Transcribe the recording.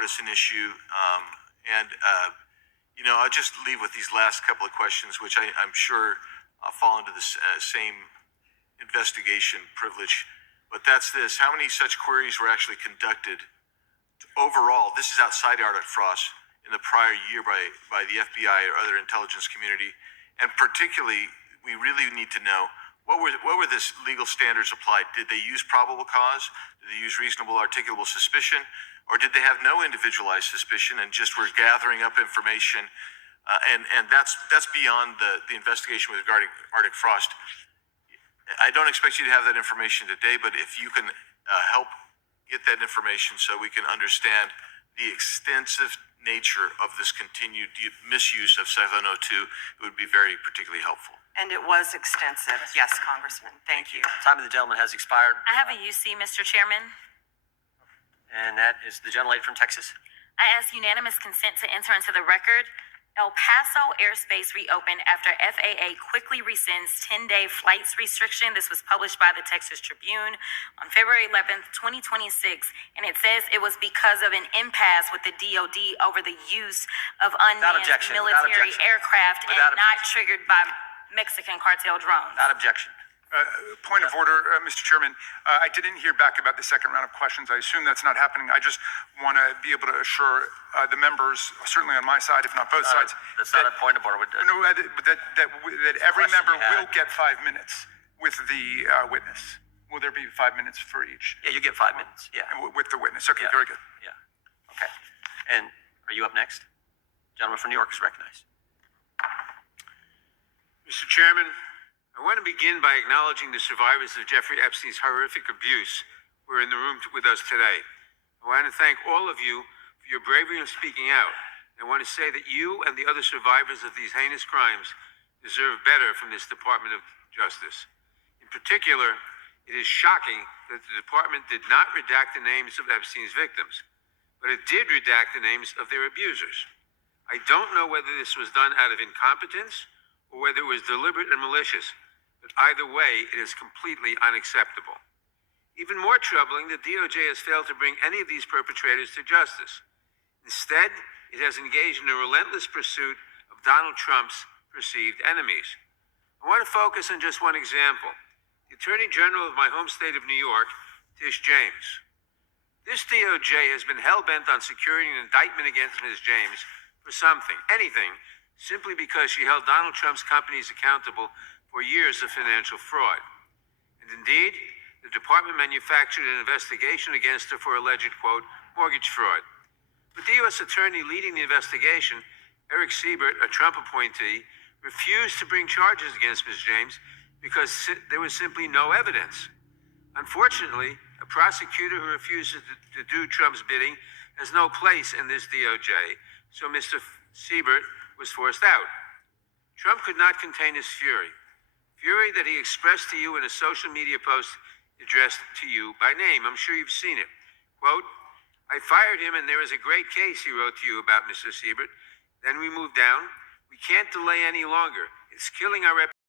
partisan issue. I'll just leave with these last couple of questions, which I'm sure fall into the same investigation privilege. But that's this: how many such queries were actually conducted overall? This is outside Arctic frost in the prior year by the FBI or other intelligence community, and particularly, we really need to know what were this legal standards applied. Did they use probable cause? Did they use reasonable articulable suspicion? Or did they have no individualized suspicion and just were gathering up information? And that's beyond the investigation with regarding Arctic frost. I don't expect you to have that information today, but if you can help get that information so we can understand the extensive nature of this continued misuse of 702, it would be very particularly helpful. And it was extensive. Yes, Congressman. Thank you. Time of the gentleman has expired. I have a UC, Mr. Chairman. And that is the gentlelady from Texas. I ask unanimous consent to enter into the record. El Paso airspace reopened after FAA quickly rescinds 10-day flights restriction. This was published by the Texas Tribune on February 11th, 2026. And it says it was because of an impasse with the DOD over the use of unmanned military aircraft and not triggered by Mexican cartel drones. Without objection. Point of order, Mr. Chairman. I didn't hear back about the second round of questions. I assume that's not happening. I just want to be able to assure the members, certainly on my side, if not both sides. That's not a point of order. That every member will get 5 minutes with the witness. Will there be 5 minutes for each? Yeah, you get 5 minutes. Yeah. With the witness. Okay, very good. Yeah. Okay. And are you up next? Gentleman from New York is recognized. Mr. Chairman, I want to begin by acknowledging the survivors of Jeffrey Epstein's horrific abuse who are in the room with us today. I want to thank all of you for your bravery in speaking out. I want to say that you and the other survivors of these heinous crimes deserve better from this Department of Justice. In particular, it is shocking that the department did not redact the names of Epstein's victims, but it did redact the names of their abusers. I don't know whether this was done out of incompetence or whether it was deliberate and malicious, but either way, it is completely unacceptable. Even more troubling, the DOJ has failed to bring any of these perpetrators to justice. Instead, it has engaged in a relentless pursuit of Donald Trump's perceived enemies. I want to focus on just one example. The Attorney General of my home state of New York, Tish James. This DOJ has been hell-bent on securing an indictment against Ms. James for something, anything, simply because she held Donald Trump's companies accountable for years of financial fraud. And indeed, the department manufactured an investigation against her for alleged, quote, mortgage fraud. But the U.S. attorney leading the investigation, Eric Siebert, a Trump appointee, refused to bring charges against Ms. James because there was simply no evidence. Unfortunately, a prosecutor who refuses to do Trump's bidding has no place in this DOJ, so Mr. Siebert was forced out. Trump could not contain his fury that he expressed to you in a social media post addressed to you by name. I'm sure you've seen it. Quote, I fired him and there is a great case, he wrote to you about Mr. Siebert. Then we moved down. We can't delay any longer. It's killing our reputation.